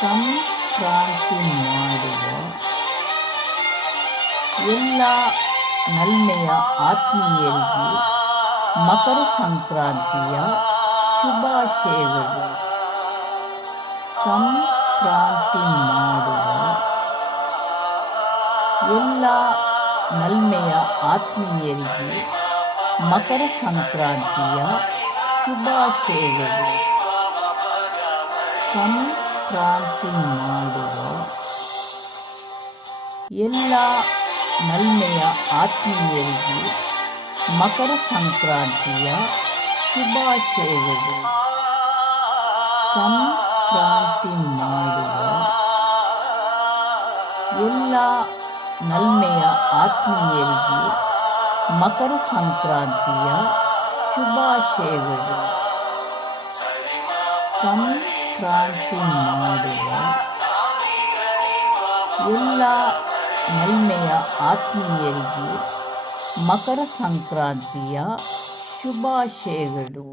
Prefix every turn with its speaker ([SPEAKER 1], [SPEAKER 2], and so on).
[SPEAKER 1] ಸಂಕ್ರಾಂತಿ ಮಾಡುವ ಎಲ್ಲ ನಲ್ಮೆಯ ಆತ್ಮೀಯರಿಗೂ ಮಕರ ಸಂಕ್ರಾಂತಿಯ ಶುಭಾಶಯಗಳು. ಸಂಕ್ರಾಂತಿ ಮಾಡುವ ಎಲ್ಲ ನಲ್ಮೆಯ ಆತ್ಮೀಯರಿಗೆ ಮಕರ ಸಂಕ್ರಾಂತಿಯ ಶುಭಾಶಯಗಳು. ಸಂಕ್ರಾಂತಿ ಮಾಡುವ ಎಲ್ಲ ನಲ್ಮೆಯ ಆತ್ಮೀಯರಿಗೆ ಮಕರ ಸಂಕ್ರಾಂತಿಯ ಶುಭಾಶಯಗಳು. ಸಂಕ್ರಾಂತಿ ಮಾಡುವ ಎಲ್ಲ ನಲ್ಮೆಯ ಆತ್ಮೀಯರಿಗೆ ಮಕರ ಸಂಕ್ರಾಂತಿಯ ಶುಭಾಶಯಗಳು. ಸಂಕ್ರಾಂತಿ ಮಾಡುವ ಎಲ್ಲ ನೆಲ್ಮೆಯ ಆತ್ಮೀಯರಿಗೆ ಮಕರ ಸಂಕ್ರಾಂತಿಯ ಶುಭಾಶಯಗಳು.